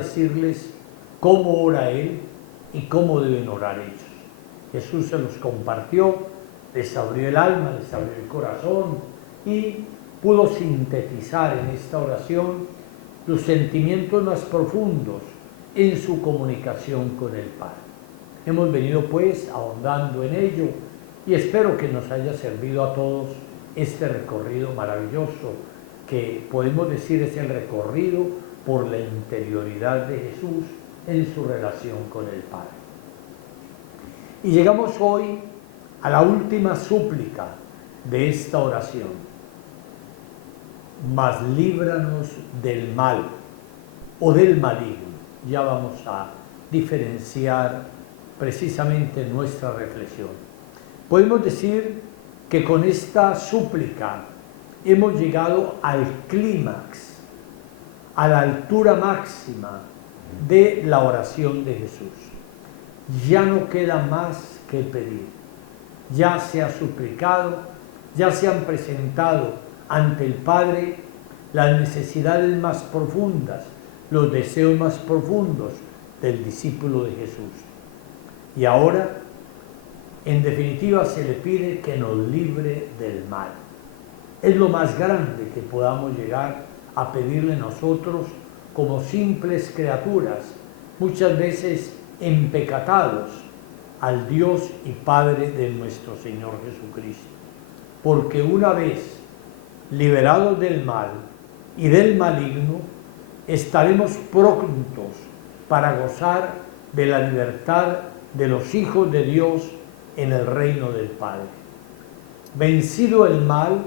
decirles cómo ora Él y cómo deben orar ellos. Jesús se los compartió, les abrió el alma, les abrió el corazón y pudo sintetizar en esta oración los sentimientos más profundos en su comunicación con el Padre. Hemos venido pues ahondando en ello y espero que nos haya servido a todos este recorrido maravilloso que podemos decir es el recorrido por la interioridad de Jesús en su relación con el Padre. Y llegamos hoy a la última súplica de esta oración. Mas líbranos del mal o del maligno. Ya vamos a diferenciar precisamente nuestra reflexión. Podemos decir que con esta súplica hemos llegado al clímax, a la altura máxima de la oración de Jesús. Ya no queda más que pedir. Ya se ha suplicado, ya se han presentado ante el Padre las necesidades más profundas, los deseos más profundos del discípulo de Jesús. Y ahora, en definitiva, se le pide que nos libre del mal. Es lo más grande que podamos llegar a pedirle nosotros como simples criaturas, muchas veces empecatados, al Dios y Padre de nuestro Señor Jesucristo. Porque una vez liberados del mal y del maligno, estaremos prontos para gozar de la libertad de los hijos de Dios en el reino del Padre. Vencido el mal,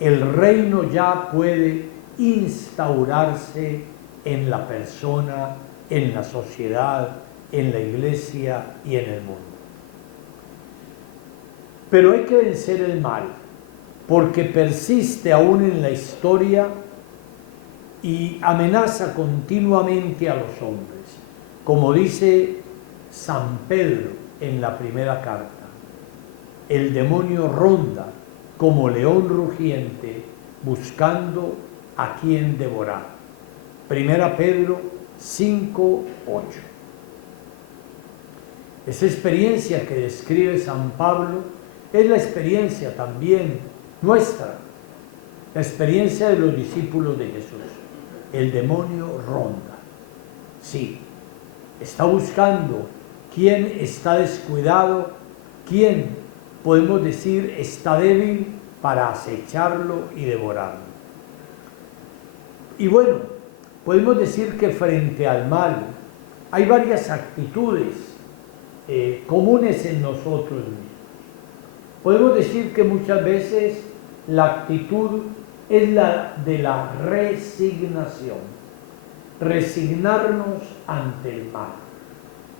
el reino ya puede instaurarse en la persona, en la sociedad, en la iglesia y en el mundo. Pero hay que vencer el mal, porque persiste aún en la historia y amenaza continuamente a los hombres. Como dice San Pedro en la primera carta, el demonio ronda como león rugiente buscando a quien devorar. Primera Pedro 5:8. Esa experiencia que describe San Pablo es la experiencia también nuestra, la experiencia de los discípulos de Jesús. El demonio ronda. Sí, está buscando quién está descuidado, quién, podemos decir, está débil para acecharlo y devorarlo. Y bueno, podemos decir que frente al mal hay varias actitudes comunes en nosotros mismos. Podemos decir que muchas veces la actitud es la de la resignación, resignarnos ante el mal.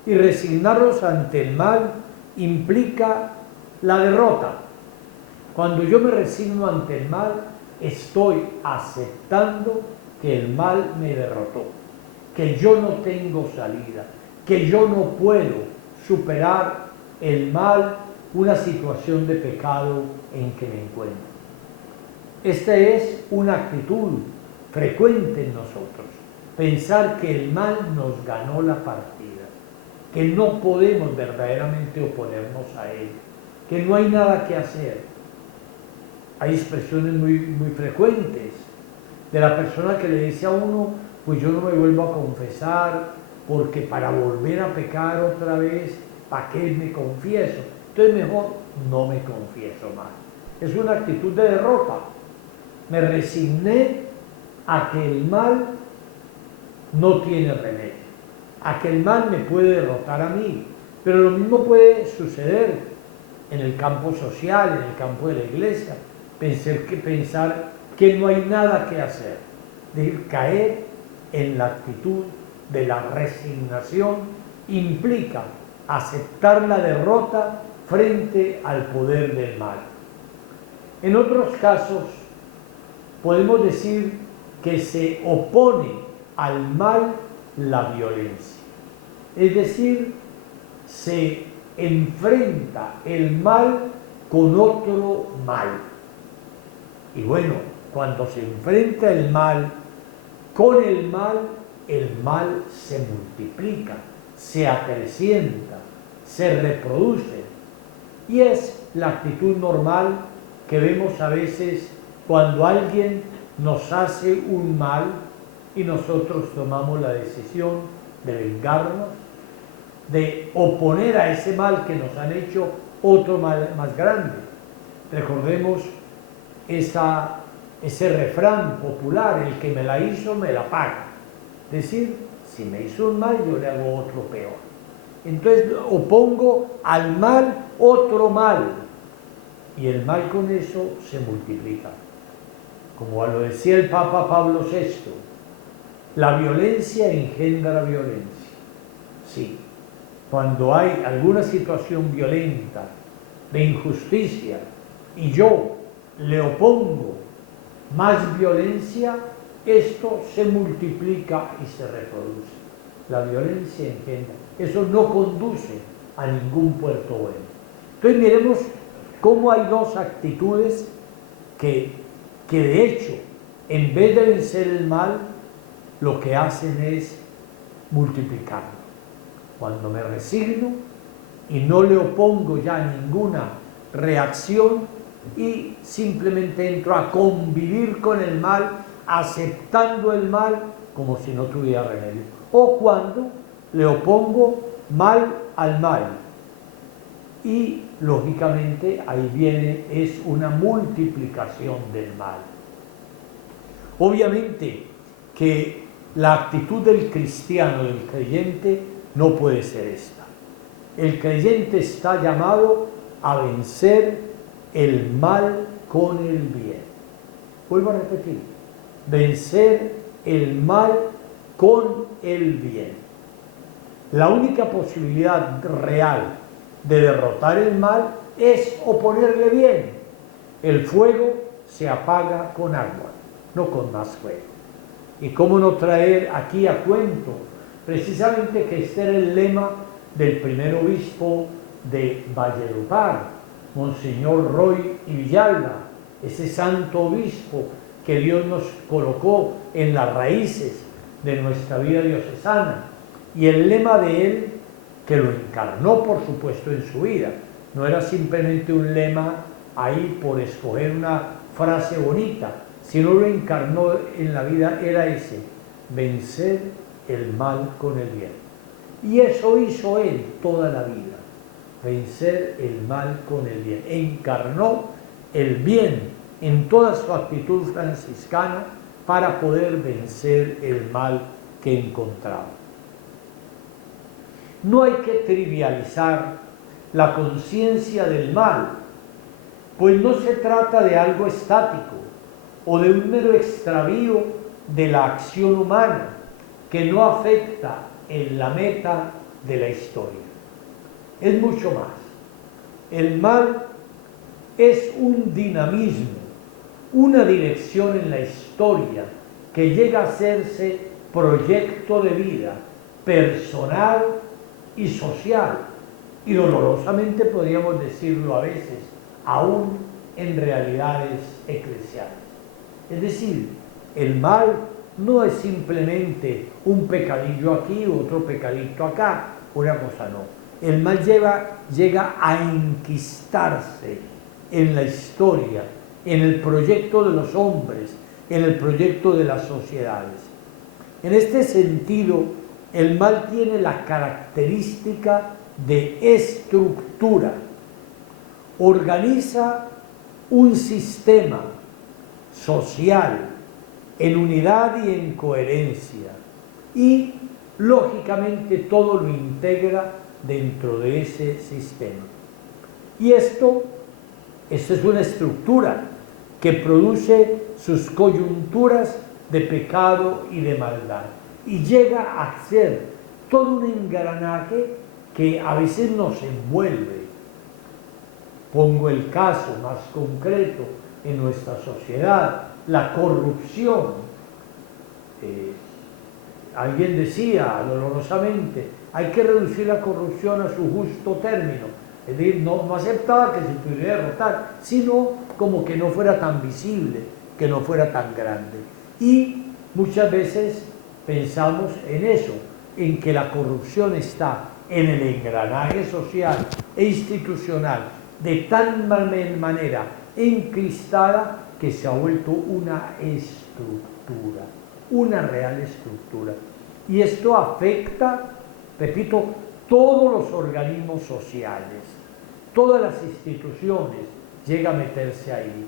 Y resignarnos ante el mal implica la derrota. Cuando yo me resigno ante el mal, estoy aceptando que el mal me derrotó, que yo no tengo salida, que yo no puedo superar el mal, una situación de pecado en que me encuentro. Esta es una actitud frecuente en nosotros, pensar que el mal nos ganó la partida, que no podemos verdaderamente oponernos a él, que no hay nada que hacer. Hay expresiones muy frecuentes de la persona que le dice a uno, pues yo no me vuelvo a confesar, porque para volver a pecar otra vez, ¿para qué me confieso? Entonces mejor no me confieso más. Es una actitud de derrota. Me resigné a que el mal no tiene remedio, a que el mal me puede derrotar a mí. Pero lo mismo puede suceder en el campo social, en el campo de la iglesia. Pensar que no hay nada que hacer, de caer en la actitud de la resignación implica aceptar la derrota frente al poder del mal. En otros casos, podemos decir que se opone al mal la violencia. Es decir, se enfrenta el mal con otro mal. Y bueno, cuando se enfrenta el mal con el mal, el mal se multiplica, se acrecienta, se reproduce. Y es la actitud normal que vemos a veces cuando alguien nos hace un mal y nosotros tomamos la decisión de vengarnos, de oponer a ese mal que nos han hecho otro mal más grande. Recordemos ese refrán popular: el que me la hizo me la paga. Es decir, si me hizo un mal, yo le hago otro peor. Entonces opongo al mal otro mal, y el mal con eso se multiplica. Como lo decía el Papa Pablo VI, la violencia engendra violencia. Sí, cuando hay alguna situación violenta, de injusticia, y yo le opongo más violencia, esto se multiplica y se reproduce. La violencia engendra. Eso no conduce a ningún puerto bueno. Entonces miremos cómo hay dos actitudes que de hecho, en vez de vencer el mal, lo que hacen es multiplicarlo. Cuando me resigno y no le opongo ya ninguna reacción y simplemente entro a convivir con el mal, aceptando el mal como si no tuviera remedio. O cuando le opongo mal al mal. Y lógicamente ahí es una multiplicación del mal. Obviamente que la actitud del cristiano, del creyente, no puede ser esta. El creyente está llamado a vencer el mal con el bien. Vuelvo a repetir: vencer el mal con el bien. La única posibilidad real de derrotar el mal es oponerle bien. El fuego se apaga con agua, no con más fuego. Y cómo no traer aquí a cuento precisamente que este era el lema del primer obispo de Valledupar, Monseñor Roy y Villalba, ese santo obispo que Dios nos colocó en las raíces de nuestra vida diocesana. Y el lema de él, que lo encarnó por supuesto en su vida, no era simplemente un lema ahí por escoger una frase bonita, sino lo encarnó en la vida, era ese: vencer el mal con el bien. Y eso hizo él toda la vida, vencer el mal con el bien. Encarnó el bien en toda su actitud franciscana para poder vencer el mal que encontraba. No hay que trivializar la conciencia del mal, pues no se trata de algo estático o de un mero extravío de la acción humana que no afecta en la meta de la historia. Es mucho más. El mal es un dinamismo, una dirección en la historia que llega a hacerse proyecto de vida personal y social, y dolorosamente podríamos decirlo a veces, aún en realidades eclesiales. Es decir, el mal no es simplemente un pecadillo aquí, otro pecadito acá, una cosa no. El mal llega a enquistarse en la historia, en el proyecto de los hombres, en el proyecto de las sociedades. En este sentido, el mal tiene la característica de estructura. Organiza un sistema social en unidad y en coherencia, y lógicamente todo lo integra dentro de ese sistema. Y esto es una estructura que produce sus coyunturas de pecado y de maldad, y llega a ser todo un engranaje que a veces nos envuelve. Pongo el caso más concreto en nuestra sociedad: la corrupción. Alguien decía dolorosamente: hay que reducir la corrupción a su justo término. Es decir, no aceptaba que se pudiera derrotar, sino como que no fuera tan visible, que no fuera tan grande. Y muchas veces pensamos en eso, en que la corrupción está en el engranaje social e institucional de tal manera encristada que se ha vuelto una estructura, una real estructura. Y esto afecta, repito, todos los organismos sociales, todas las instituciones, llega a meterse ahí.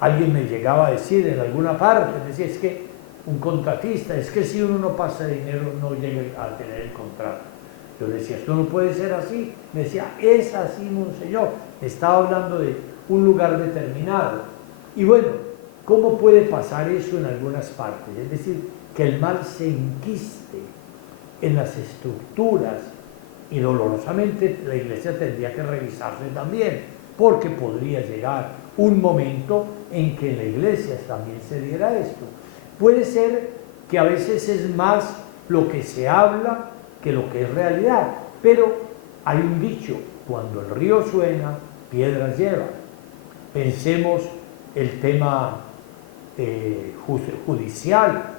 Alguien me llegaba a decir en alguna parte, me decía, es que un contratista, es que si uno no pasa dinero no llega a tener el contrato. Yo le decía, esto no puede ser así. Me decía, es así, monseñor. Estaba hablando de un lugar determinado. Y bueno, ¿cómo puede pasar eso en algunas partes? Es decir, que el mal se enquiste en las estructuras, y dolorosamente la Iglesia tendría que revisarse también, porque podría llegar un momento en que en la Iglesia también se diera esto. Puede ser que a veces es más lo que se habla que lo que es realidad, pero hay un dicho, cuando el río suena, piedras lleva. Pensemos el tema judicial,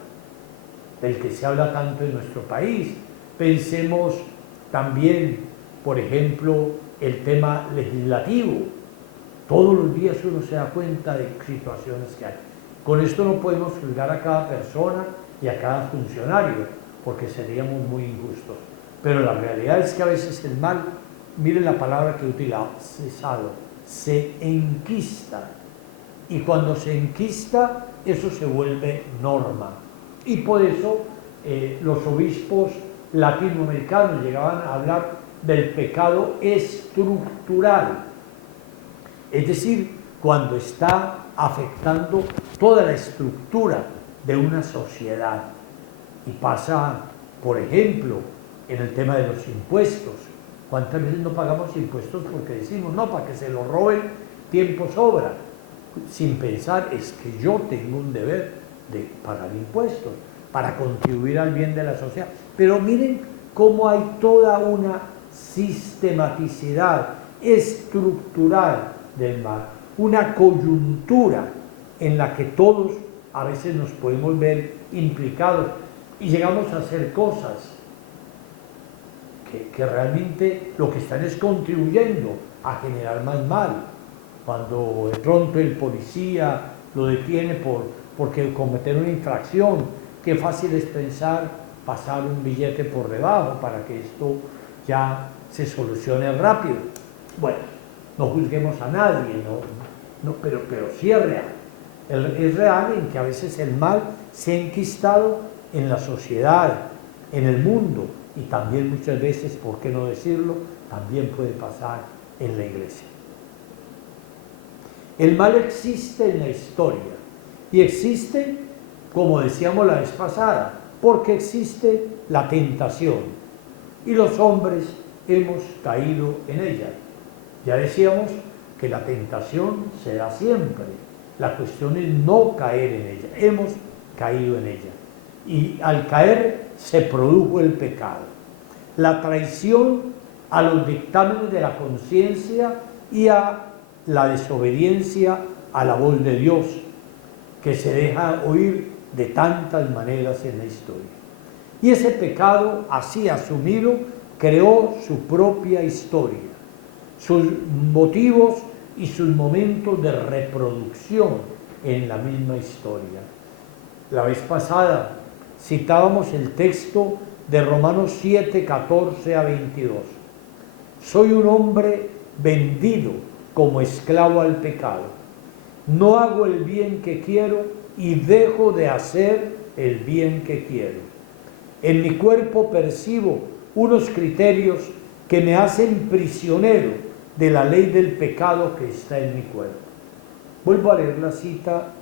del que se habla tanto en nuestro país. Pensemos también, por ejemplo, el tema legislativo. Todos los días uno se da cuenta de situaciones que hay. Con esto no podemos juzgar a cada persona y a cada funcionario, porque seríamos muy injustos. Pero la realidad es que a veces el mal, miren la palabra que he utilizado, se enquista. Y cuando se enquista, eso se vuelve norma. Y por eso los obispos latinoamericanos llegaban a hablar del pecado estructural. Es decir, cuando está afectando toda la estructura de una sociedad. Y pasa, por ejemplo, en el tema de los impuestos. ¿Cuántas veces no pagamos impuestos porque decimos, no, para que se lo roben, tiempo sobra? Sin pensar, es que yo tengo un deber de pagar impuestos para contribuir al bien de la sociedad. Pero miren cómo hay toda una sistematicidad estructural del mal, una coyuntura en la que todos a veces nos podemos ver implicados y llegamos a hacer cosas que realmente lo que están es contribuyendo a generar más mal. Cuando de pronto el policía lo detiene porque cometer una infracción, qué fácil es pensar pasar un billete por debajo para que esto ya se solucione rápido. Bueno, no juzguemos a nadie, pero sí es real. Es real en que a veces el mal se ha enquistado en la sociedad, en el mundo, y también muchas veces, ¿por qué no decirlo?, también puede pasar en la Iglesia. El mal existe en la historia, y existe, como decíamos la vez pasada, porque existe la tentación, y los hombres hemos caído en ella. Ya decíamos que la tentación se da siempre, la cuestión es no caer en ella, hemos caído en ella. Y al caer se produjo el pecado, la traición a los dictámenes de la conciencia y a la desobediencia a la voz de Dios, que se deja oír de tantas maneras en la historia. Y ese pecado, así asumido, creó su propia historia, sus motivos y sus momentos de reproducción en la misma historia. La vez pasada citábamos el texto de Romanos 7, 14 a 22. Soy un hombre vendido como esclavo al pecado. No hago el bien que quiero y dejo de hacer el bien que quiero. En mi cuerpo percibo unos criterios que me hacen prisionero de la ley del pecado que está en mi cuerpo. Vuelvo a leer la cita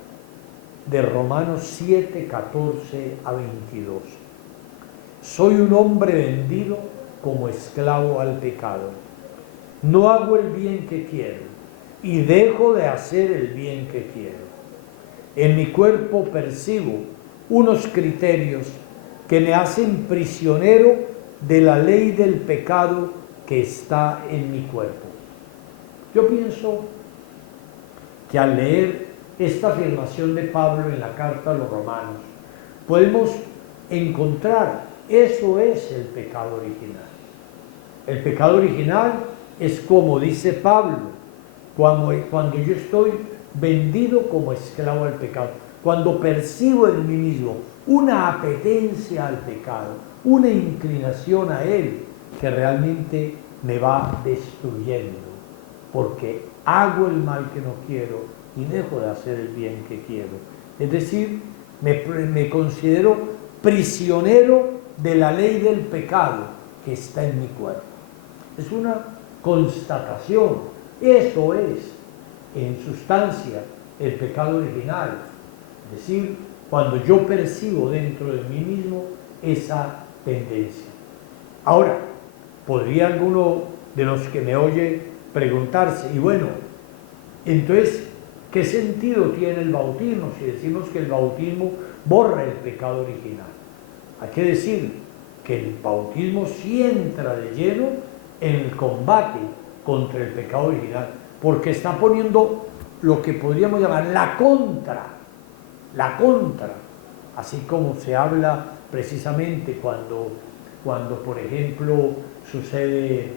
de Romanos 7, 14 a 22. Soy un hombre vendido como esclavo al pecado. No hago el bien que quiero y dejo de hacer el bien que quiero. En mi cuerpo percibo unos criterios que me hacen prisionero de la ley del pecado que está en mi cuerpo. Yo pienso que al leer esta afirmación de Pablo en la carta a los romanos, podemos encontrar. Eso es el pecado original. El pecado original es como dice Pablo, cuando yo estoy vendido como esclavo al pecado, cuando percibo en mí mismo una apetencia al pecado, una inclinación a él que realmente me va destruyendo, porque hago el mal que no quiero y dejo de hacer el bien que quiero. Es decir, me considero prisionero de la ley del pecado que está en mi cuerpo. Es una constatación. Eso es, en sustancia, el pecado original. Es decir, cuando yo percibo dentro de mí mismo esa tendencia. Ahora, podría alguno de los que me oye preguntarse, y bueno, entonces, ¿qué sentido tiene el bautismo si decimos que el bautismo borra el pecado original? Hay que decir que el bautismo sí entra de lleno en el combate contra el pecado original, porque está poniendo lo que podríamos llamar la contra, así como se habla precisamente cuando por ejemplo, sucede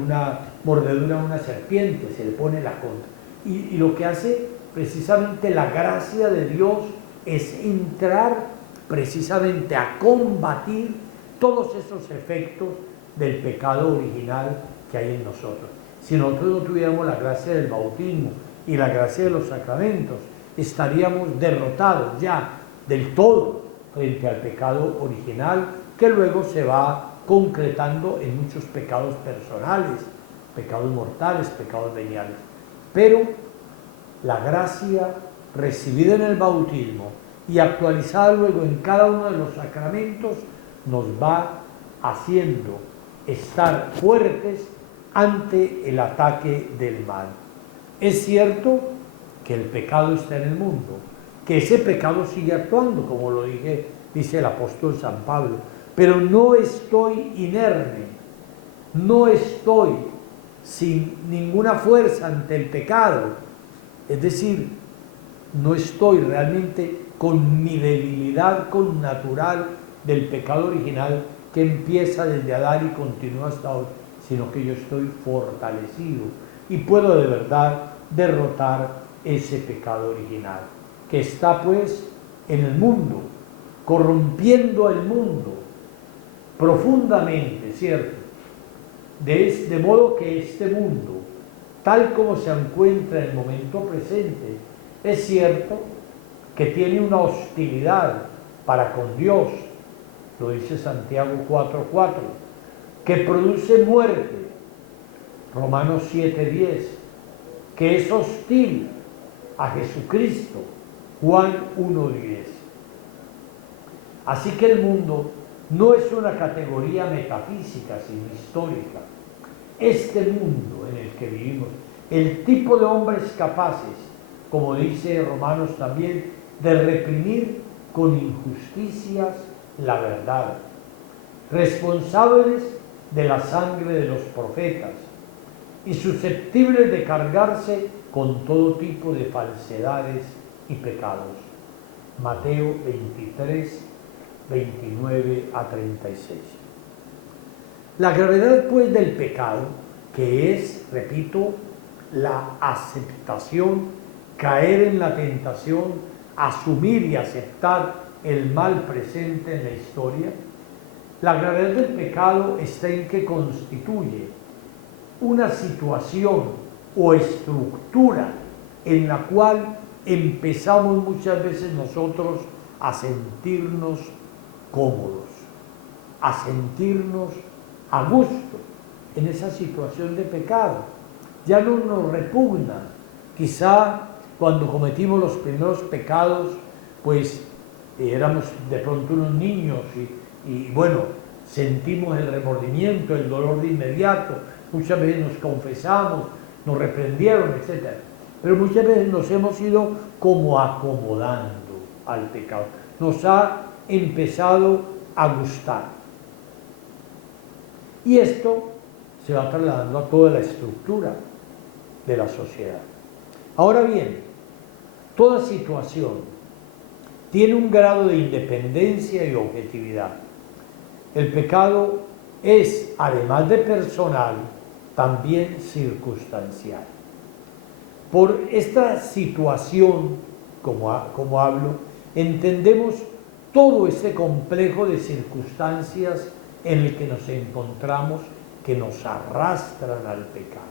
una mordedura de una serpiente, se le pone la contra. Y lo que hace precisamente la gracia de Dios es entrar precisamente a combatir todos esos efectos del pecado original que hay en nosotros. Si nosotros no tuviéramos la gracia del bautismo y la gracia de los sacramentos, estaríamos derrotados ya del todo frente al pecado original, que luego se va concretando en muchos pecados personales, pecados mortales, pecados veniales. Pero la gracia recibida en el bautismo y actualizada luego en cada uno de los sacramentos nos va haciendo estar fuertes ante el ataque del mal. Es cierto que el pecado está en el mundo, que ese pecado sigue actuando, como lo dice el apóstol San Pablo, pero no estoy inerme, no estoy sin ninguna fuerza ante el pecado, es decir, no estoy realmente con mi debilidad connatural del pecado original que empieza desde Adán y continúa hasta hoy, sino que yo estoy fortalecido y puedo de verdad derrotar ese pecado original, que está pues en el mundo, corrompiendo el mundo profundamente, ¿cierto? De modo que este mundo, tal como se encuentra en el momento presente, es cierto que tiene una hostilidad para con Dios, lo dice Santiago 4:4, que produce muerte, Romanos 7:10, que es hostil a Jesucristo, Juan 1:10. Así que el mundo no es una categoría metafísica, sino histórica. Este mundo en el que vivimos, el tipo de hombres capaces, como dice Romanos también, de reprimir con injusticias la verdad, responsables de la sangre de los profetas y susceptibles de cargarse con todo tipo de falsedades y pecados. Mateo 23, 29 a 36. La gravedad pues del pecado, que es, repito, la aceptación, caer en la tentación, asumir y aceptar el mal presente en la historia, la gravedad del pecado está en que constituye una situación o estructura en la cual empezamos muchas veces nosotros a sentirnos cómodos, a sentirnos a gusto en esa situación de pecado. Ya no nos repugna. Quizá cuando cometimos los primeros pecados, pues éramos de pronto unos niños y bueno, sentimos el remordimiento, el dolor de inmediato, muchas veces nos confesamos, nos reprendieron, etc. Pero muchas veces nos hemos ido como acomodando al pecado. Nos ha empezado a gustar. Y esto se va trasladando a toda la estructura de la sociedad. Ahora bien, toda situación tiene un grado de independencia y objetividad. El pecado es, además de personal, también circunstancial. Por esta situación, como hablo, entendemos todo este complejo de circunstancias en el que nos encontramos que nos arrastran al pecado.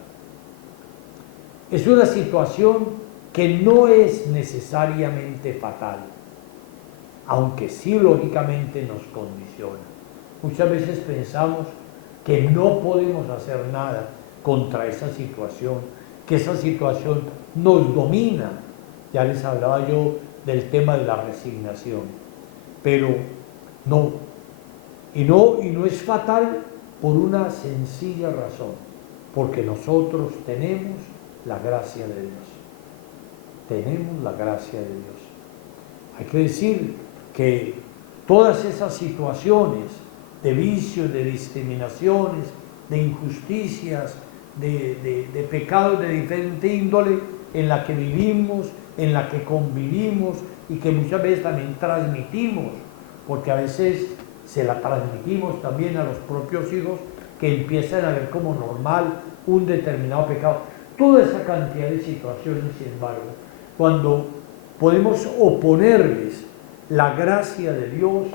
Es una situación que no es necesariamente fatal, aunque sí lógicamente nos condiciona. Muchas veces pensamos que no podemos hacer nada contra esa situación, que esa situación nos domina. Ya les hablaba yo del tema de la resignación, pero no. Y no es fatal por una sencilla razón, porque nosotros tenemos la gracia de Dios. Tenemos la gracia de Dios. Hay que decir que todas esas situaciones de vicios, de discriminaciones, de injusticias, de pecados de diferente índole en la que vivimos, en la que convivimos y que muchas veces también transmitimos, porque a veces se la transmitimos también a los propios hijos que empiezan a ver como normal un determinado pecado. Toda esa cantidad de situaciones, sin embargo, cuando podemos oponerles la gracia de Dios,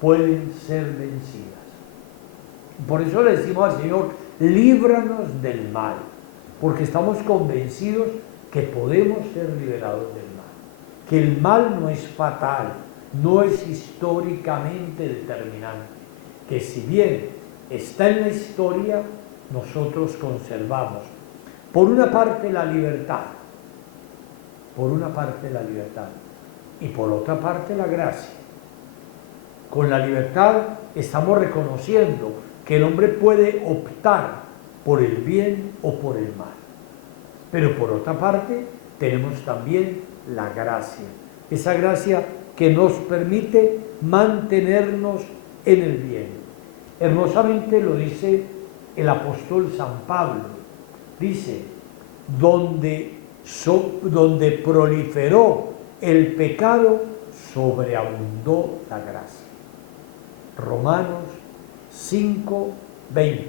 pueden ser vencidas. Por eso le decimos al Señor, líbranos del mal, porque estamos convencidos que podemos ser liberados del mal, que el mal no es fatal, no es históricamente determinante, que si bien está en la historia, nosotros conservamos, por una parte la libertad, y por otra parte la gracia. Con la libertad estamos reconociendo que el hombre puede optar por el bien o por el mal. Pero por otra parte tenemos también la gracia. Esa gracia que nos permite mantenernos en el bien. Hermosamente lo dice el apóstol San Pablo. Dice, donde proliferó el pecado, sobreabundó la gracia. Romanos 5:20.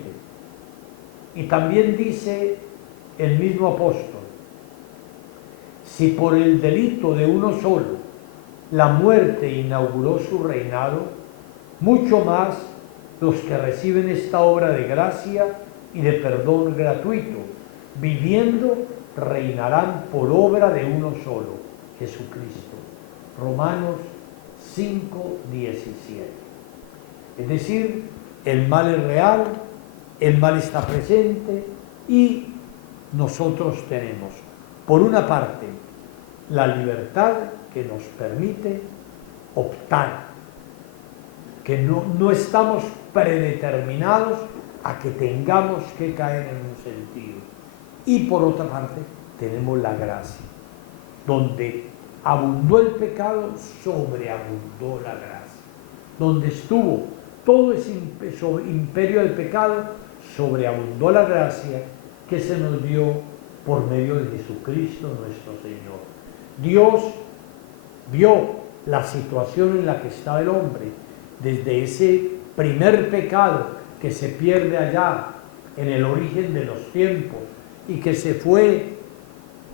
Y también dice el mismo apóstol, si por el delito de uno solo la muerte inauguró su reinado, mucho más los que reciben esta obra de gracia y de perdón gratuito, viviendo, reinarán por obra de uno solo, Jesucristo. Romanos 5:17. Es decir, el mal es real, el mal está presente y nosotros tenemos, por una parte, la libertad que nos permite optar, que no estamos predeterminados a que tengamos que caer en un sentido. Y por otra parte, tenemos la gracia, donde abundó el pecado, sobreabundó la gracia. Donde estuvo todo ese imperio del pecado, sobreabundó la gracia que se nos dio por medio de Jesucristo nuestro Señor. Dios vio la situación en la que estaba el hombre, desde ese primer pecado que se pierde allá en el origen de los tiempos y que se fue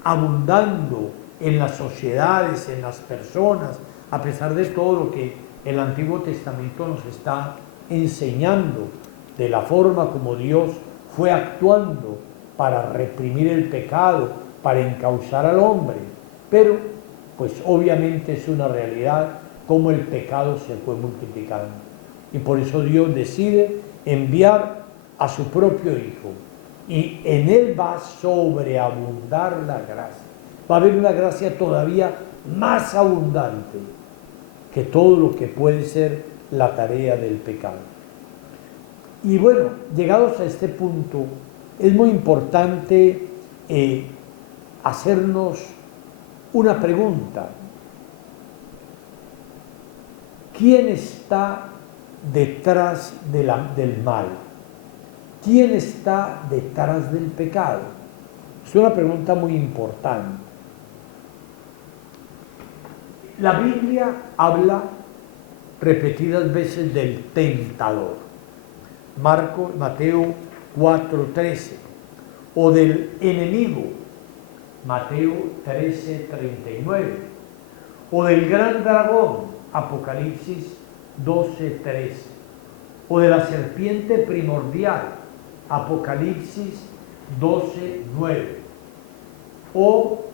abundando en las sociedades, en las personas, a pesar de todo lo que el Antiguo Testamento nos está enseñando de la forma como Dios fue actuando para reprimir el pecado, para encauzar al hombre. Pero, pues obviamente es una realidad cómo el pecado se fue multiplicando. Y por eso Dios decide enviar a su propio Hijo. Y en Él va a sobreabundar la gracia. Va a haber una gracia todavía más abundante que todo lo que puede ser la tarea del pecado. Y bueno, llegados a este punto, es muy importante hacernos una pregunta. ¿Quién está detrás del mal? ¿Quién está detrás del pecado? Es una pregunta muy importante. La Biblia habla repetidas veces del tentador. Mateo 4:13, o del enemigo, Mateo 13:39, o del gran dragón, Apocalipsis 12:13, o de la serpiente primordial, Apocalipsis 12:9, o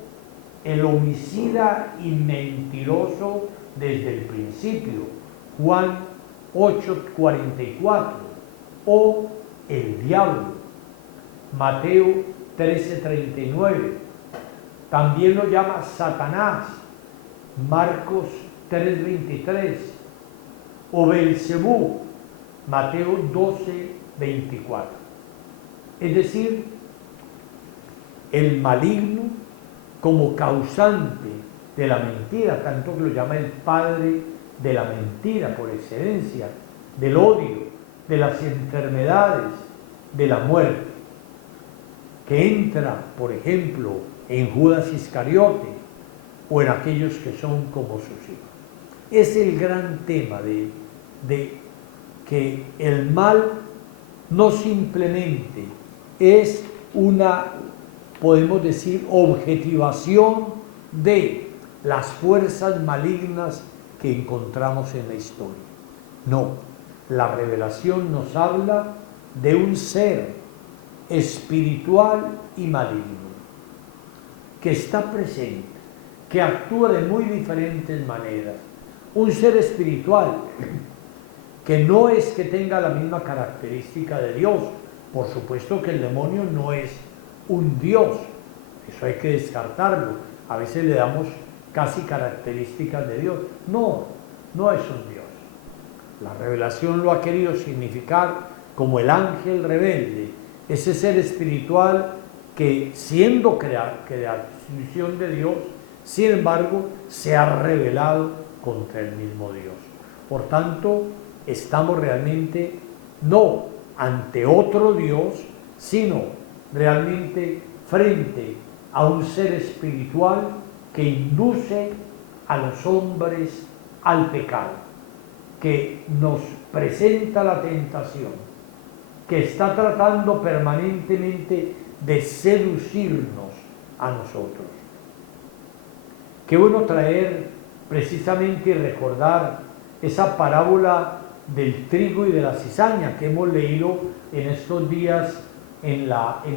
el homicida y mentiroso desde el principio, Juan 8:44, o el diablo, Mateo 13:39, también lo llama Satanás, Marcos 3:23, o Belcebú, Mateo 12:24. Es decir, el maligno como causante de la mentira, tanto que lo llama el padre de la mentira por excelencia, del odio, de las enfermedades, de la muerte, que entra, por ejemplo, en Judas Iscariote o en aquellos que son como sus hijos. Es el gran tema de que el mal no simplemente es una, podemos decir, objetivación de las fuerzas malignas que encontramos en la historia. No, la revelación nos habla de un ser espiritual y maligno que está presente, que actúa de muy diferentes maneras. Un ser espiritual que no es que tenga la misma característica de Dios. Por supuesto que el demonio no es un Dios, eso hay que descartarlo. A veces le damos casi características de Dios. No, no es un Dios. La revelación lo ha querido significar como el ángel rebelde, ese ser espiritual que, siendo creación de Dios, sin embargo, se ha rebelado contra el mismo Dios. Por tanto, estamos realmente no ante otro Dios, sino realmente frente a un ser espiritual que induce a los hombres al pecado, que nos presenta la tentación, que está tratando permanentemente de seducirnos a nosotros. Qué bueno traer precisamente y recordar esa parábola del trigo y de la cizaña que hemos leído en estos días en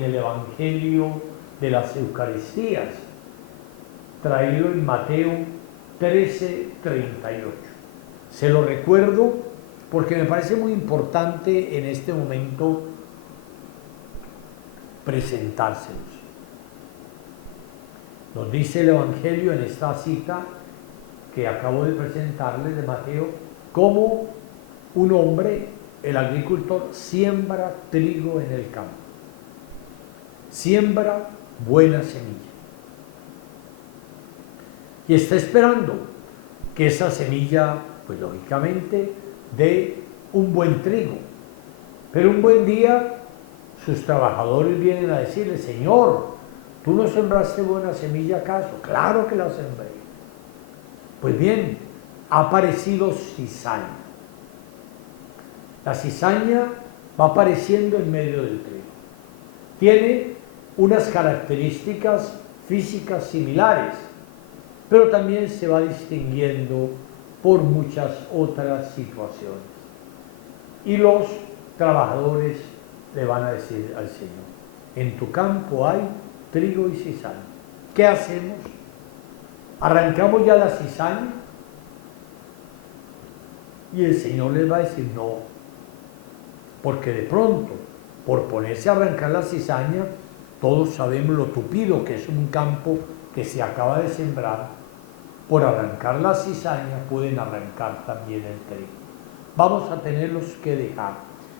el Evangelio de las Eucaristías, traído en Mateo 13:38. Se lo recuerdo porque me parece muy importante en este momento presentárselos. Nos dice el Evangelio en esta cita que acabo de presentarles de Mateo, cómo un hombre, el agricultor, siembra trigo en el campo, siembra buena semilla y está esperando que esa semilla, pues lógicamente, dé un buen trigo. Pero un buen día sus trabajadores vienen a decirle: Señor, ¿tú no sembraste buena semilla acaso? Claro que la sembré. Pues bien, ha aparecido cizaña. La cizaña va apareciendo en medio del trigo. Tiene unas características físicas similares, pero también se va distinguiendo por muchas otras situaciones. Y los trabajadores le van a decir al Señor: en tu campo hay trigo y cizaña. ¿Qué hacemos? ¿Arrancamos ya la cizaña? Y el Señor les va a decir: no, porque de pronto, por ponerse a arrancar la cizaña, todos sabemos lo tupido que es un campo que se acaba de sembrar. Por arrancar la cizaña pueden arrancar también el trigo. Vamos a tenerlos que dejar,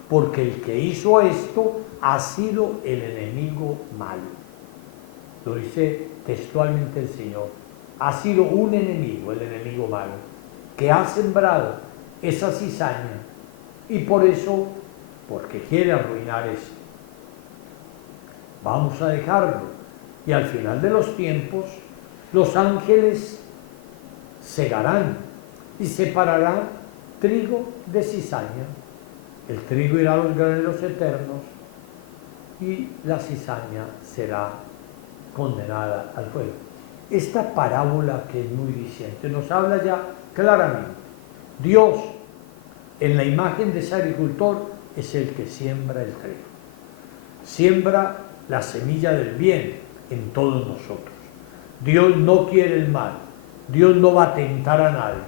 porque el que hizo esto ha sido el enemigo malo. Lo dice textualmente el Señor. Ha sido un enemigo, el enemigo malo, que ha sembrado esa cizaña y por eso, porque quiere arruinar esto. Vamos a dejarlo. Y al final de los tiempos, los ángeles segarán y separarán trigo de cizaña. El trigo irá a los graneros eternos y la cizaña será condenada al fuego. Esta parábola, que es muy diciente, nos habla ya claramente. Dios, en la imagen de ese agricultor, es el que siembra el trigo. Siembra la semilla del bien en todos nosotros. Dios no quiere el mal. Dios no va a tentar a nadie.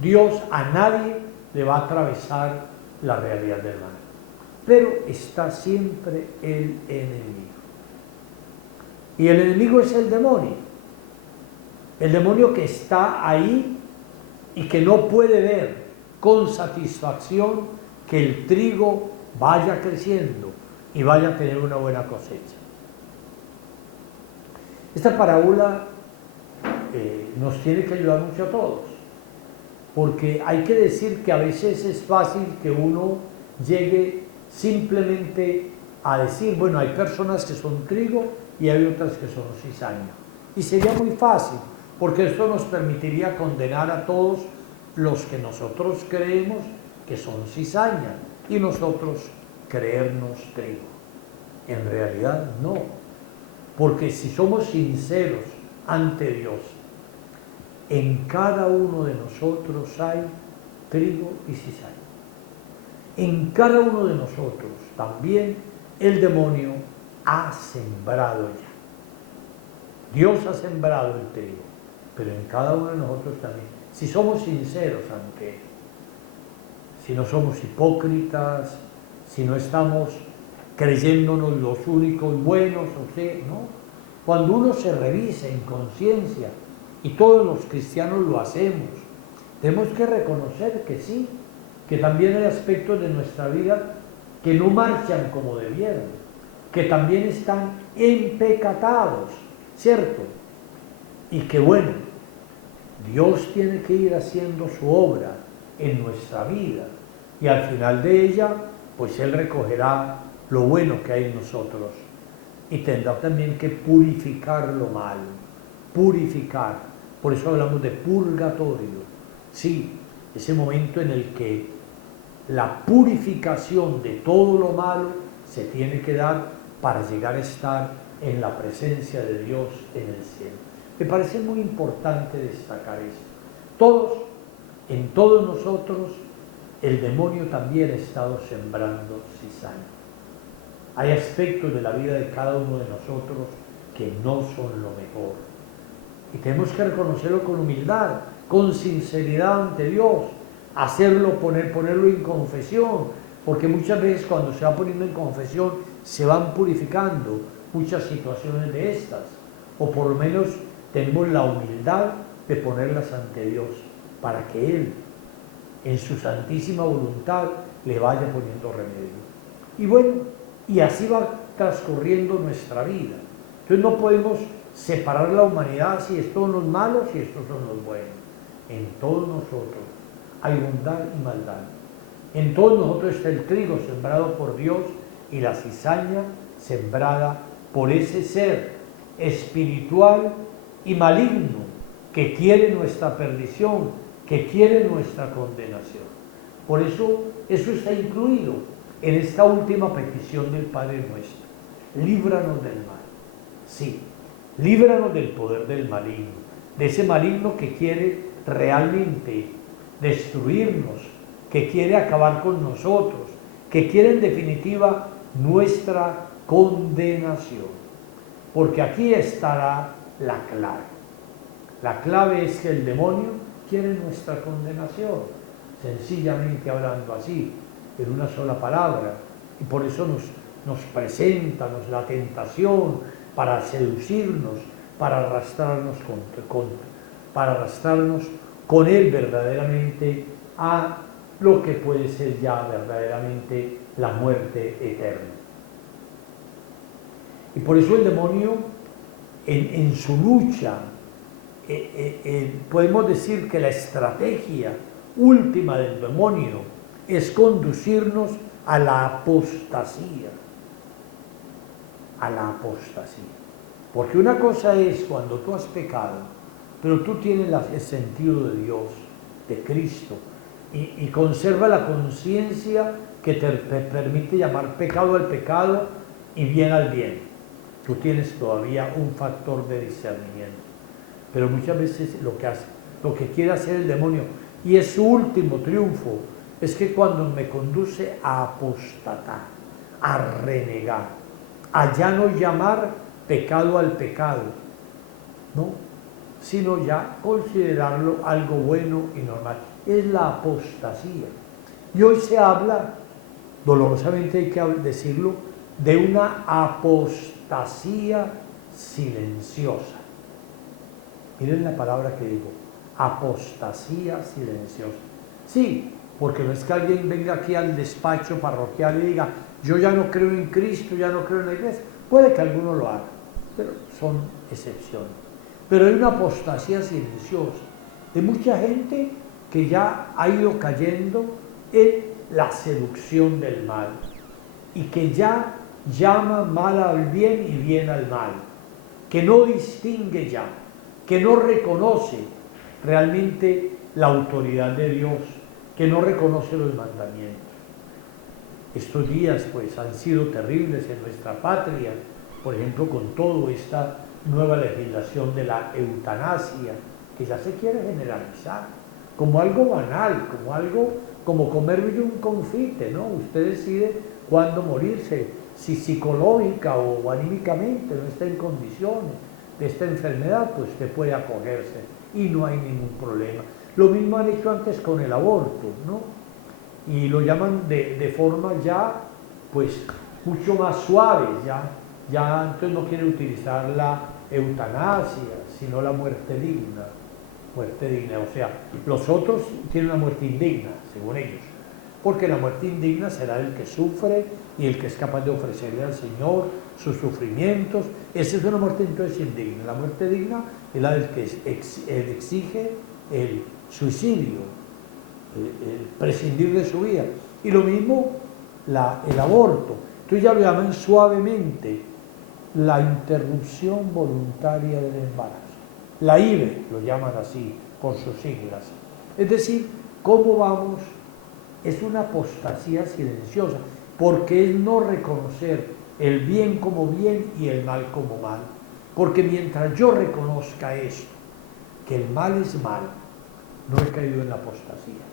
Dios a nadie le va a atravesar la realidad del mal. Pero está siempre el enemigo. Y el enemigo es el demonio. El demonio que está ahí y que no puede ver con satisfacción que el trigo vaya creciendo y vaya a tener una buena cosecha. Esta parábola nos tiene que ayudar mucho a todos, porque hay que decir que a veces es fácil que uno llegue simplemente a decir, bueno, hay personas que son trigo y hay otras que son cizaña. Y sería muy fácil, porque esto nos permitiría condenar a todos los que nosotros creemos que son cizaña y nosotros creernos trigo. En realidad no, porque si somos sinceros ante Dios, en cada uno de nosotros hay trigo y cizaña. En cada uno de nosotros también el demonio ha sembrado ya. Dios ha sembrado el trigo, pero en cada uno de nosotros también. Si somos sinceros ante Él, si no somos hipócritas, si no estamos creyéndonos los únicos buenos, o sea, ¿no? Cuando uno se revisa en conciencia, y todos los cristianos lo hacemos, tenemos que reconocer que sí, que también hay aspectos de nuestra vida que no marchan como debieran, que también están empecatados, ¿cierto? Y que bueno, Dios tiene que ir haciendo su obra en nuestra vida y al final de ella, pues Él recogerá lo bueno que hay en nosotros y tendrá también que purificar lo malo, purificar. Por eso hablamos de purgatorio. Sí, ese momento en el que la purificación de todo lo malo se tiene que dar para llegar a estar en la presencia de Dios en el cielo. Me parece muy importante destacar esto. Todos, en todos nosotros, el demonio también ha estado sembrando cizaña. Hay aspectos de la vida de cada uno de nosotros que no son lo mejor. Y tenemos que reconocerlo con humildad, con sinceridad ante Dios, hacerlo, ponerlo en confesión, porque muchas veces cuando se va poniendo en confesión se van purificando muchas situaciones de estas, o por lo menos tenemos la humildad de ponerlas ante Dios, para que Él, en su santísima voluntad, le vaya poniendo remedio. Y bueno, y así va transcurriendo nuestra vida. Entonces no podemos separar la humanidad si estos son los malos y estos son los buenos. En todos nosotros hay bondad y maldad. En todos nosotros está el trigo sembrado por Dios y la cizaña sembrada por ese ser espiritual y maligno que quiere nuestra perdición, que quiere nuestra condenación. Por eso está incluido en esta última petición del Padre Nuestro. Líbranos del mal. Sí, líbranos del poder del maligno, de ese maligno que quiere realmente destruirnos, que quiere acabar con nosotros, que quiere en definitiva nuestra condenación. Porque aquí estará la clave. La clave es que el demonio quiere nuestra condenación, sencillamente hablando así, en una sola palabra. Y por eso nos presenta la tentación para seducirnos, para arrastrarnos con él verdaderamente a lo que puede ser ya verdaderamente la muerte eterna. Y por eso el demonio, en su lucha, podemos decir que la estrategia última del demonio es conducirnos a la apostasía. A la apostasía. Porque una cosa es cuando tú has pecado, pero tú tienes el sentido de Dios, de Cristo, y conserva la conciencia que te permite llamar pecado al pecado y bien al bien. Tú tienes todavía un factor de discernimiento, pero muchas veces lo que quiere hacer el demonio, y es su último triunfo, es que cuando me conduce a apostatar, a renegar, a ya no llamar pecado al pecado, ¿no?, sino ya considerarlo algo bueno y normal. Es la apostasía. Y hoy se habla, dolorosamente hay que decirlo, de una apostasía silenciosa. Miren la palabra que digo, apostasía silenciosa. Sí, porque no es que alguien venga aquí al despacho parroquial y diga, yo ya no creo en Cristo, ya no creo en la iglesia. Puede que alguno lo haga, pero son excepciones. Pero hay una apostasía silenciosa de mucha gente que ya ha ido cayendo en la seducción del mal y que ya llama mal al bien y bien al mal, que no distingue ya, que no reconoce realmente la autoridad de Dios, que no reconoce los mandamientos. Estos días pues han sido terribles en nuestra patria, por ejemplo con toda esta nueva legislación de la eutanasia, que ya se quiere generalizar, como algo banal, como algo como comerme un confite, ¿no? Usted decide cuándo morirse, si psicológica o anímicamente no está en condiciones de esta enfermedad, pues usted puede acogerse y no hay ningún problema. Lo mismo han hecho antes con el aborto, ¿no? Y lo llaman de forma ya, pues, mucho más suave, ya entonces no quiere utilizar la eutanasia, sino la muerte digna. Muerte digna, o sea, los otros tienen una muerte indigna, según ellos, porque la muerte indigna será el que sufre y el que es capaz de ofrecerle al Señor sus sufrimientos. Esa es una muerte entonces indigna. La muerte digna es la del que exige el suicidio, el prescindir de su vida. Y lo mismo el aborto. Entonces ya lo llaman suavemente la interrupción voluntaria del embarazo. La IVE lo llaman así por sus siglas. Es decir, ¿cómo vamos? Es una apostasía silenciosa, porque es no reconocer el bien como bien y el mal como mal. Porque mientras yo reconozca esto, que el mal es mal, no he caído en la apostasía.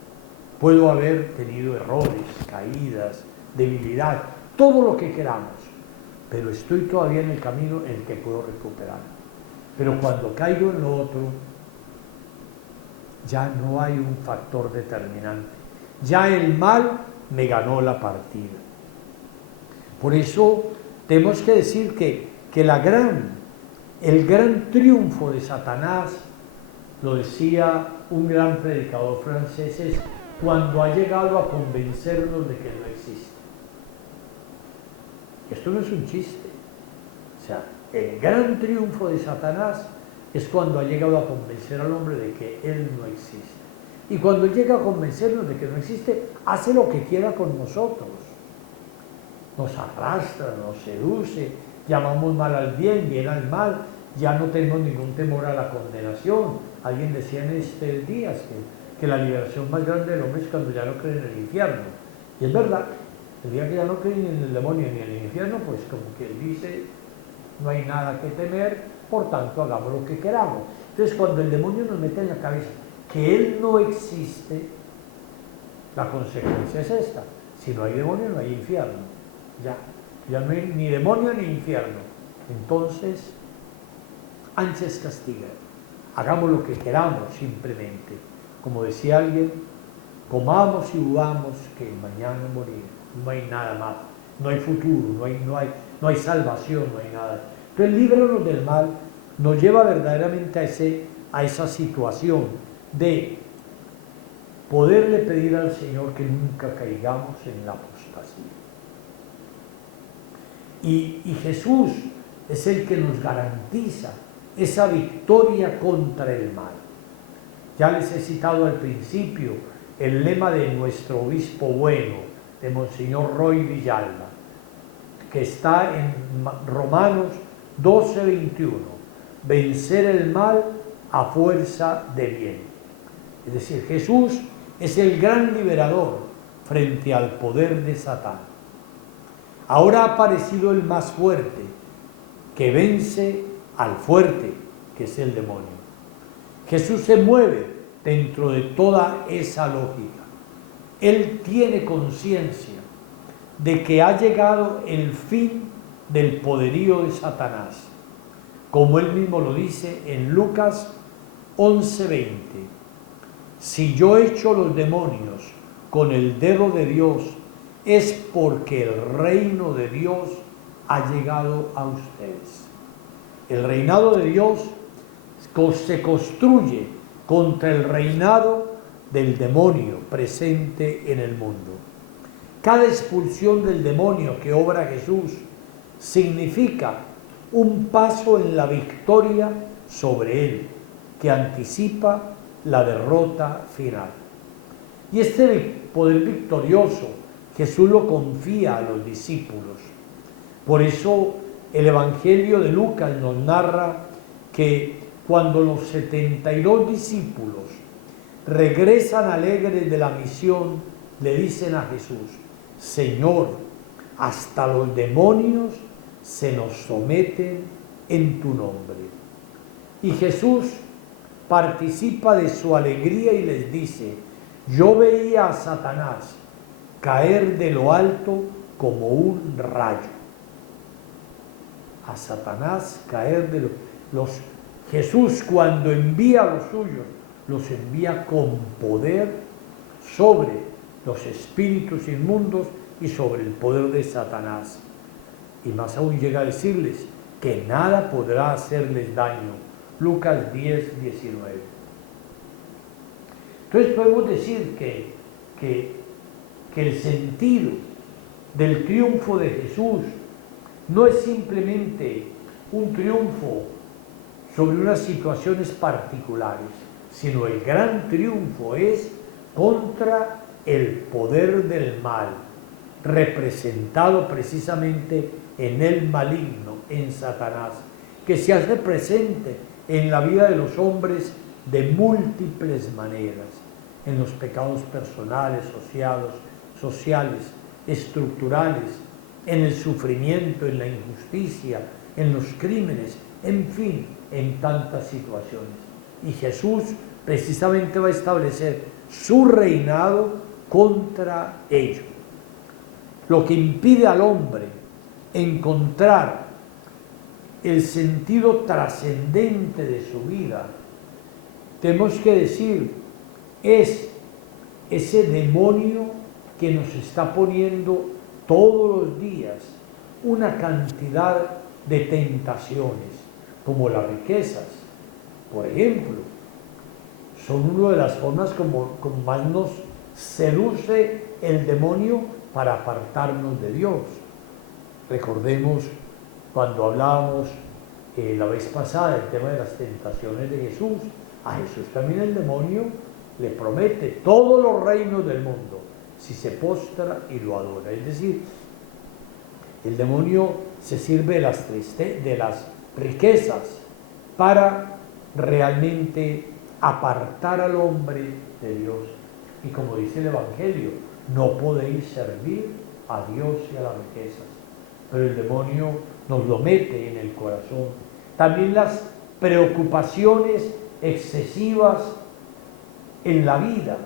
Puedo haber tenido errores, caídas, debilidad, todo lo que queramos, pero estoy todavía en el camino en el que puedo recuperar. Pero cuando caigo en lo otro, ya no hay un factor determinante. Ya el mal me ganó la partida. Por eso tenemos que decir que el gran triunfo de Satanás, lo decía un gran predicador francés, es cuando ha llegado a convencernos de que no existe. Esto no es un chiste. O sea, el gran triunfo de Satanás es cuando ha llegado a convencer al hombre de que él no existe. Y cuando llega a convencernos de que no existe, hace lo que quiera con nosotros. Nos arrastra, nos seduce, llamamos mal al bien, bien al mal, ya no tenemos ningún temor a la condenación. Alguien decía en estos días que la liberación más grande del hombre es cuando ya no cree en el infierno. Y es verdad, el día que ya no cree ni en el demonio ni en el infierno, pues como que él dice, no hay nada que temer, por tanto hagamos lo que queramos. Entonces cuando el demonio nos mete en la cabeza que él no existe, la consecuencia es esta: si no hay demonio no hay infierno, ya no hay ni demonio ni infierno. Entonces antes castiga, hagamos lo que queramos simplemente, como decía alguien, comamos y bebamos que mañana morir, no hay nada más, no hay futuro, no hay salvación, no hay nada. Entonces líbranos del mal nos lleva verdaderamente a esa situación de poderle pedir al Señor que nunca caigamos en la apostasía. Y Jesús es el que nos garantiza esa victoria contra el mal. Ya les he citado al principio el lema de nuestro obispo bueno, de Monseñor Roy Villalba, que está en Romanos 12:21. Vencer el mal a fuerza de bien. Es decir, Jesús es el gran liberador frente al poder de Satán. Ahora ha aparecido el más fuerte, que vence al fuerte, que es el demonio. Jesús se mueve dentro de toda esa lógica. Él tiene conciencia de que ha llegado el fin del poderío de Satanás, como él mismo lo dice en Lucas 11:20. Si yo echo los demonios con el dedo de Dios, es porque el reino de Dios ha llegado a ustedes. El reinado de Dios se construye contra el reinado del demonio presente en el mundo. Cada expulsión del demonio que obra Jesús significa un paso en la victoria sobre él, que anticipa la derrota final. Y este poder victorioso Jesús lo confía a los discípulos. Por eso el Evangelio de Lucas nos narra que cuando los 72 discípulos regresan alegres de la misión, le dicen a Jesús: Señor, hasta los demonios se nos someten en tu nombre. Y Jesús participa de su alegría y les dice: yo veía a Satanás caer de lo alto como un rayo. A Satanás caer de Jesús, cuando envía a los suyos, los envía con poder sobre los espíritus inmundos y sobre el poder de Satanás. Y más aún llega a decirles que nada podrá hacerles daño. Lucas 10:19. Entonces podemos decir que el sentido del triunfo de Jesús no es simplemente un triunfo sobre unas situaciones particulares, sino el gran triunfo es contra el poder del mal, representado precisamente en el maligno, en Satanás, que se hace presente en la vida de los hombres de múltiples maneras, en los pecados personales, sociales, estructurales, en el sufrimiento, en la injusticia, en los crímenes, en fin, en tantas situaciones. Y Jesús precisamente va a establecer su reinado contra ello. Lo que impide al hombre encontrar el sentido trascendente de su vida, tenemos que decir, es ese demonio que nos está poniendo todos los días una cantidad de tentaciones, como las riquezas, por ejemplo, son una de las formas como más nos seduce el demonio para apartarnos de Dios. Recordemos cuando hablábamos la vez pasada del tema de las tentaciones de Jesús. A Jesús también el demonio le promete todos los reinos del mundo si se postra y lo adora. Es decir, el demonio se sirve de las riquezas para realmente apartar al hombre de Dios. Y como dice el Evangelio, no podéis servir a Dios y a las riquezas. Pero el demonio nos lo mete en el corazón. También las preocupaciones excesivas en la vida.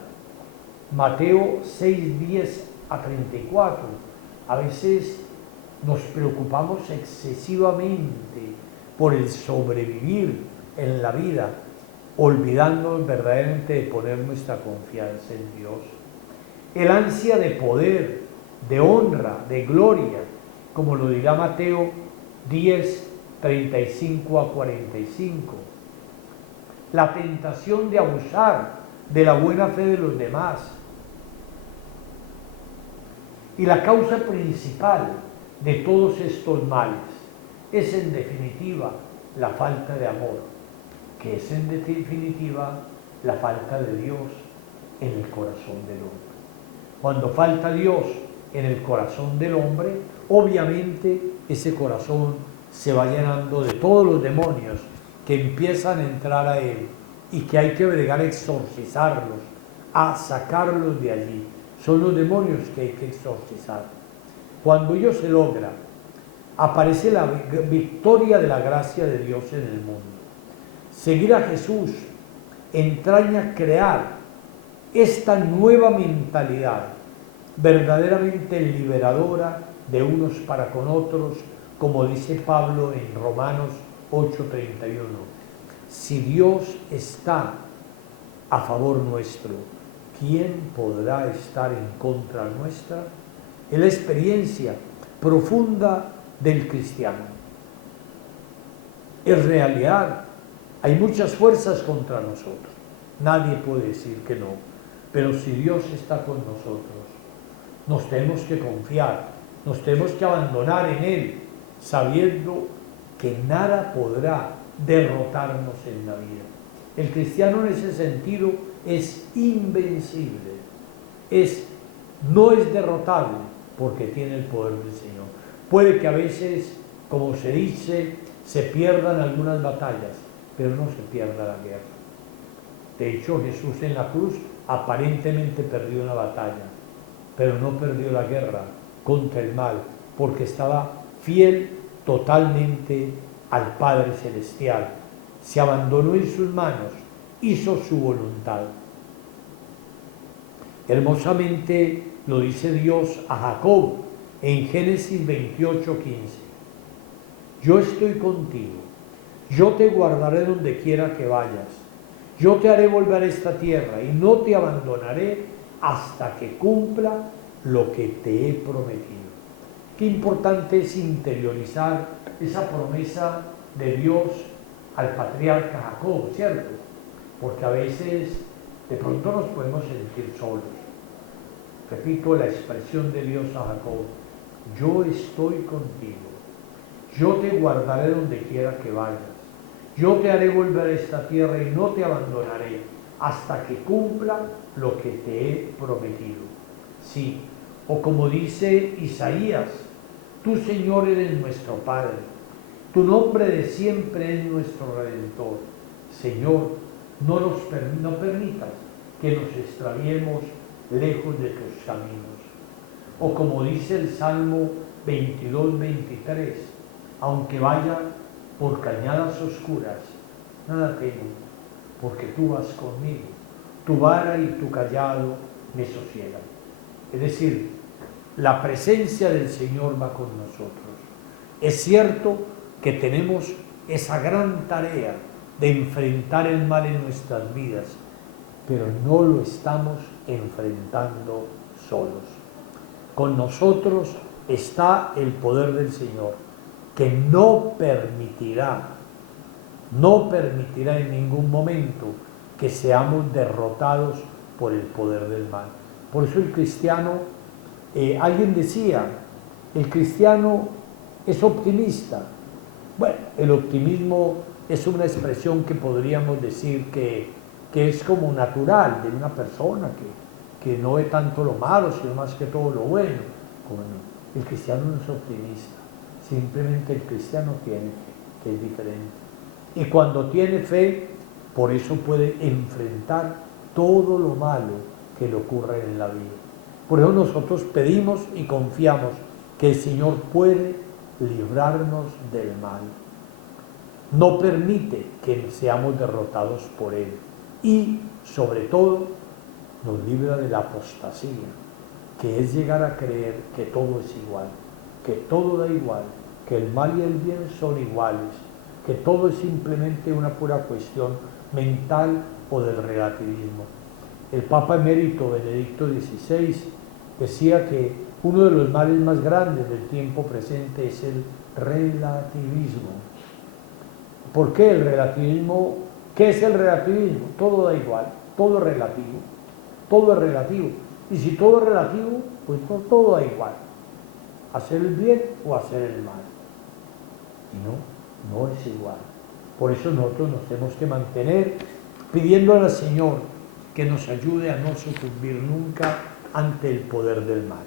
Mateo 6:10-34. A veces nos preocupamos excesivamente por el sobrevivir en la vida, olvidándonos verdaderamente de poner nuestra confianza en Dios. El ansia de poder, de honra, de gloria, como lo dirá Mateo 10:35-45. La tentación de abusar de la buena fe de los demás. Y la causa principal de todos estos males es en definitiva la falta de amor, que es en definitiva la falta de Dios en el corazón del hombre. Cuando falta Dios en el corazón del hombre, obviamente ese corazón se va llenando de todos los demonios que empiezan a entrar a él y que hay que bregar a exorcizarlos, a sacarlos de allí. Son los demonios que hay que exorcizar. Cuando ello se logra, aparece la victoria de la gracia de Dios en el mundo. Seguir a Jesús entraña crear esta nueva mentalidad verdaderamente liberadora de unos para con otros, como dice Pablo en Romanos 8:31. Si Dios está a favor nuestro, ¿quién podrá estar en contra nuestra? Es la experiencia profunda del cristiano. En realidad, hay muchas fuerzas contra nosotros. Nadie puede decir que no. Pero si Dios está con nosotros, nos tenemos que confiar, nos tenemos que abandonar en Él, sabiendo que nada podrá derrotarnos en la vida. El cristiano en ese sentido es invencible, no es derrotable porque tiene el poder del Señor. Puede que a veces, como se dice, se pierdan algunas batallas, pero no se pierda la guerra. De hecho, Jesús en la cruz aparentemente perdió una batalla, pero no perdió la guerra contra el mal, porque estaba fiel totalmente al Padre Celestial. Se abandonó en sus manos, hizo su voluntad. Hermosamente lo dice Dios a Jacob en Génesis 28:15. Yo estoy contigo, yo te guardaré donde quiera que vayas, yo te haré volver a esta tierra y no te abandonaré hasta que cumpla lo que te he prometido. Qué importante es interiorizar esa promesa de Dios al patriarca Jacob, ¿cierto? Porque a veces de pronto nos podemos sentir solos. Repito la expresión de Dios a Jacob: yo estoy contigo, yo te guardaré donde quiera que vayas, yo te haré volver a esta tierra y no te abandonaré hasta que cumpla lo que te he prometido. Sí, o como dice Isaías: tú, Señor, eres nuestro Padre, tu nombre de siempre es nuestro Redentor. Señor, no permitas que nos extraviemos lejos de tus caminos. O como dice el Salmo 22:23, aunque vaya por cañadas oscuras, nada temo, porque tú vas conmigo, tu vara y tu cayado me sosiegan. Es decir, la presencia del Señor va con nosotros. Es cierto que tenemos esa gran tarea de enfrentar el mal en nuestras vidas, pero no lo estamos enfrentando solos. Con nosotros está el poder del Señor, que no permitirá en ningún momento que seamos derrotados por el poder del mal. Por eso el cristiano, alguien decía, el cristiano es optimista. Bueno, el optimismo es una expresión que podríamos decir que es como natural de una persona que no ve tanto lo malo, sino más que todo lo bueno. Bueno, el cristiano no es optimista, simplemente el cristiano tiene fe, que es diferente. Y cuando tiene fe, por eso puede enfrentar todo lo malo que le ocurre en la vida. Por eso nosotros pedimos y confiamos que el Señor puede librarnos del mal. No permite que seamos derrotados por Él. Y, sobre todo, nos libra de la apostasía, que es llegar a creer que todo es igual, que todo da igual, que el mal y el bien son iguales, que todo es simplemente una pura cuestión mental o del relativismo. El Papa emérito Benedicto XVI decía que uno de los males más grandes del tiempo presente es el relativismo. ¿Por qué el relativismo? ¿Qué es el relativismo? Todo da igual, todo es relativo, todo es relativo. Y si todo es relativo, pues todo da igual, hacer el bien o hacer el mal. Y no es igual. Por eso nosotros nos tenemos que mantener pidiendo al Señor que nos ayude a no sucumbir nunca ante el poder del mal.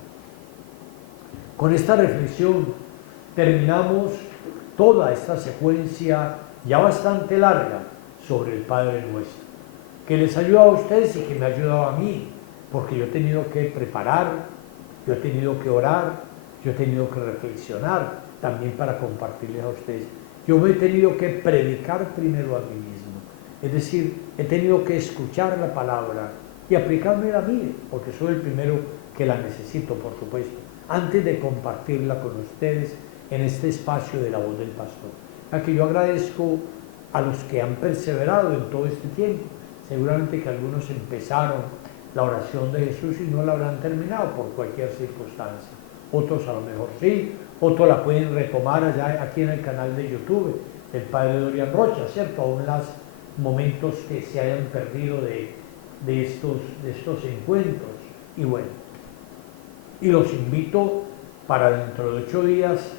Con esta reflexión terminamos toda esta secuencia ya bastante larga sobre el Padre Nuestro, que les ayuda a ustedes y que me ha ayudado a mí, porque yo he tenido que preparar, yo he tenido que orar, yo he tenido que reflexionar también para compartirles a ustedes. Yo me he tenido que predicar primero a mí mismo, es decir, he tenido que escuchar la palabra y aplicármela a mí, porque soy el primero que la necesito, por supuesto, antes de compartirla con ustedes en este espacio de la voz del pastor. Aquí yo agradezco a los que han perseverado en todo este tiempo. Seguramente que algunos empezaron la oración de Jesús y no la habrán terminado por cualquier circunstancia. Otros a lo mejor sí, otros la pueden retomar allá aquí en el canal de YouTube del Padre Dorian Rocha, ¿cierto? Aún los momentos que se hayan perdido de estos encuentros. Y bueno, y los invito para dentro de 8 días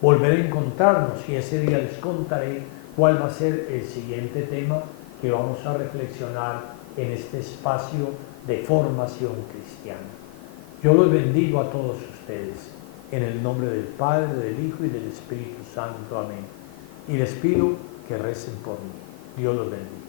volver a encontrarnos y ese día les contaré cuál va a ser el siguiente tema que vamos a reflexionar en este espacio de formación cristiana. Yo los bendigo a todos ustedes en el nombre del Padre, del Hijo y del Espíritu Santo. Amén. Y les pido que recen por mí. Dios los bendiga.